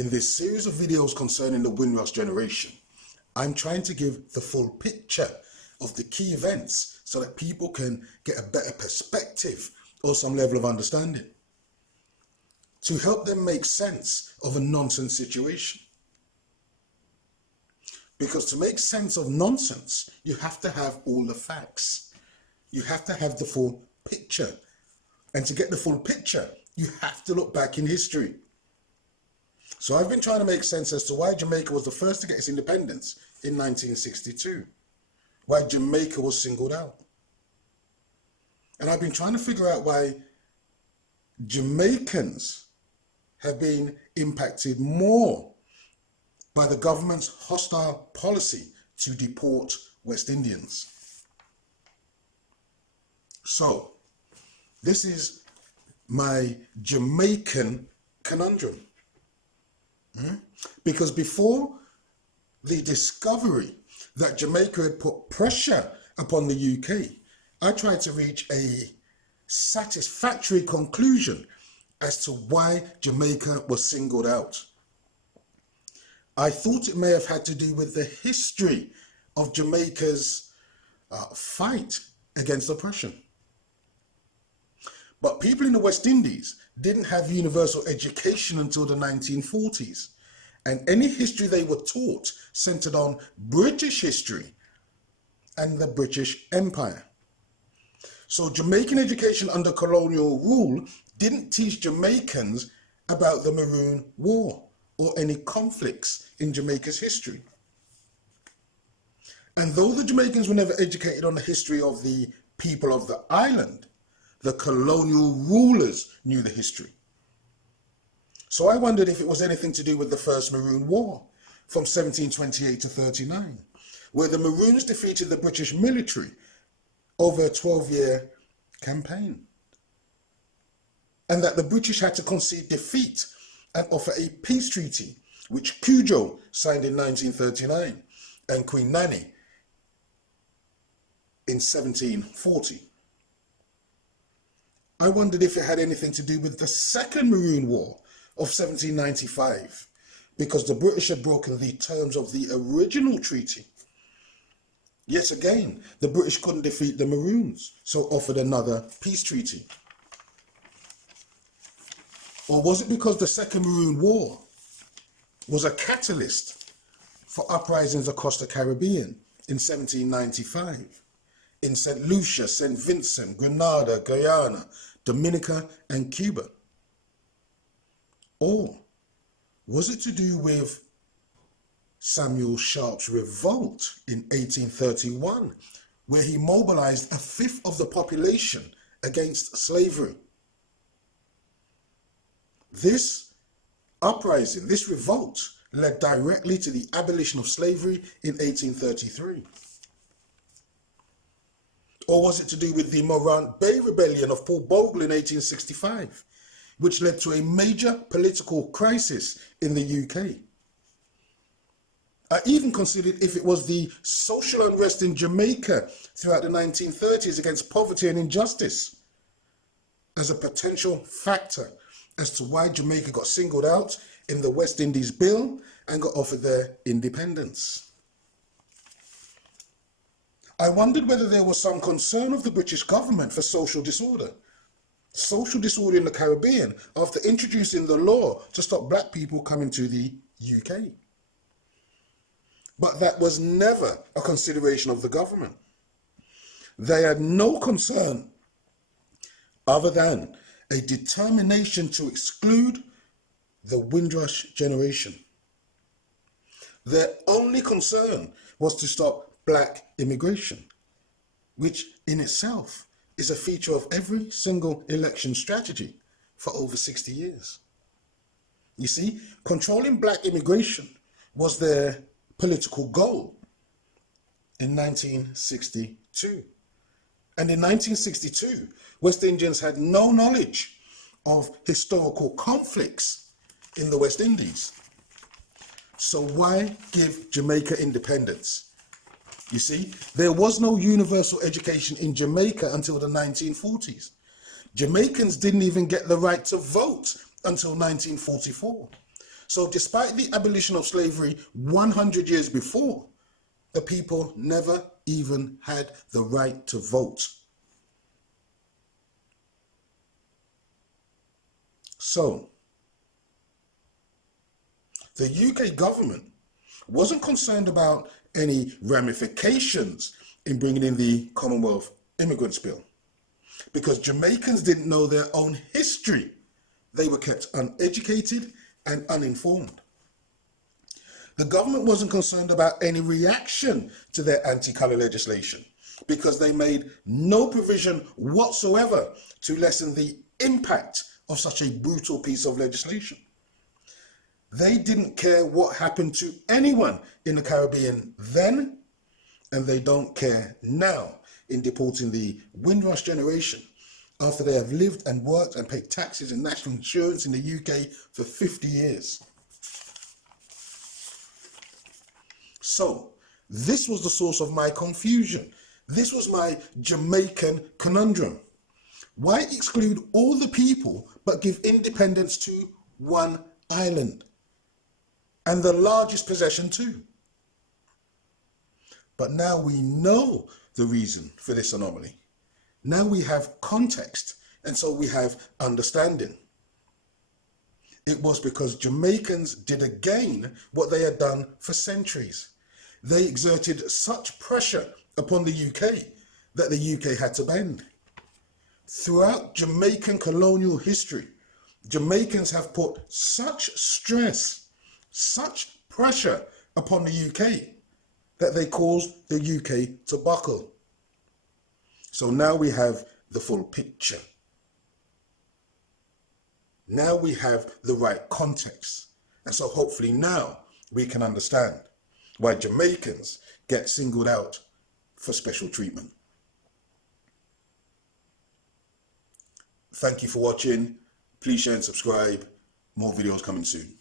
In this series of videos concerning the Windrush generation, I'm trying to give the full picture of the key events so that people can get a better perspective or some level of understanding to help them make sense of a nonsense situation. Because to make sense of nonsense, you have to have all the facts. You have to have the full picture. And to get the full picture, you have to look back in history. So I've been trying to make sense as to why Jamaica was the first to get its independence in 1962. Why Jamaica was singled out. And I've been trying to figure out why Jamaicans have been impacted more by the government's hostile policy to deport West Indians. So, this is my Jamaican conundrum. Because before the discovery that Jamaica had put pressure upon the UK, I tried to reach a satisfactory conclusion as to why Jamaica was singled out. I thought it may have had to do with the history of Jamaica's fight against oppression. But people in the West Indies didn't have universal education until the 1940s. And any history they were taught centered on British history and the British Empire. So Jamaican education under colonial rule didn't teach Jamaicans about the Maroon War or any conflicts in Jamaica's history. And though the Jamaicans were never educated on the history of the people of the island, the colonial rulers knew the history. So I wondered if it was anything to do with the First Maroon War from 1728 to 39, where the Maroons defeated the British military over a 12-year campaign. And that the British had to concede defeat and offer a peace treaty, which Koch signed in 1939 and Queen Nanny in 1740. I wondered if it had anything to do with the Second Maroon War of 1795, because the British had broken the terms of the original treaty. Yet again, the British couldn't defeat the Maroons, so offered another peace treaty. Or was it because the Second Maroon War was a catalyst for uprisings across the Caribbean in 1795, in St. Lucia, St. Vincent, Grenada, Guyana, Dominica, and Cuba? Or was it to do with Samuel Sharp's revolt in 1831, where he mobilized a fifth of the population against slavery? This uprising, this revolt, led directly to the abolition of slavery in 1833. Or was it to do with the Morant Bay Rebellion of Paul Bogle in 1865, which led to a major political crisis in the UK? I even considered if it was the social unrest in Jamaica throughout the 1930s against poverty and injustice as a potential factor as to why Jamaica got singled out in the West Indies Bill and got offered their independence. I wondered whether there was some concern of the British government for social disorder in the Caribbean after introducing the law to stop black people coming to the UK. But that was never a consideration of the government. They had no concern other than a determination to exclude the Windrush generation. Their only concern was to stop black immigration, which in itself is a feature of every single election strategy for over 60 years. You see, controlling black immigration was their political goal in 1962. And in 1962, West Indians had no knowledge of historical conflicts in the West Indies. So why give Jamaica independence? You see, there was no universal education in Jamaica until the 1940s. Jamaicans didn't even get the right to vote until 1944. So despite the abolition of slavery 100 years before, the people never even had the right to vote. So, the UK government wasn't concerned about any ramifications in bringing in the Commonwealth Immigrants Bill, because Jamaicans didn't know their own history. They were kept uneducated and uninformed. The government wasn't concerned about any reaction to their anti-colour legislation, because they made no provision whatsoever to lessen the impact of such a brutal piece of legislation. They didn't care what happened to anyone in the Caribbean then, and they don't care now in deporting the Windrush generation after they have lived and worked and paid taxes and national insurance in the UK for 50 years. So, this was the source of my confusion. This was my Jamaican conundrum. Why exclude all the people but give independence to one island? And the largest possession too. But now we know the reason for this anomaly. Now we have context, and so we have understanding. It was because Jamaicans did again what they had done for centuries. They exerted such pressure upon the UK that the UK had to bend. Throughout Jamaican colonial history, Jamaicans have put such stress, such pressure upon the UK that they caused the UK to buckle. So now we have the full picture. Now we have the right context. And so hopefully now we can understand why Jamaicans get singled out for special treatment. Thank you for watching. Please share and subscribe. More videos coming soon.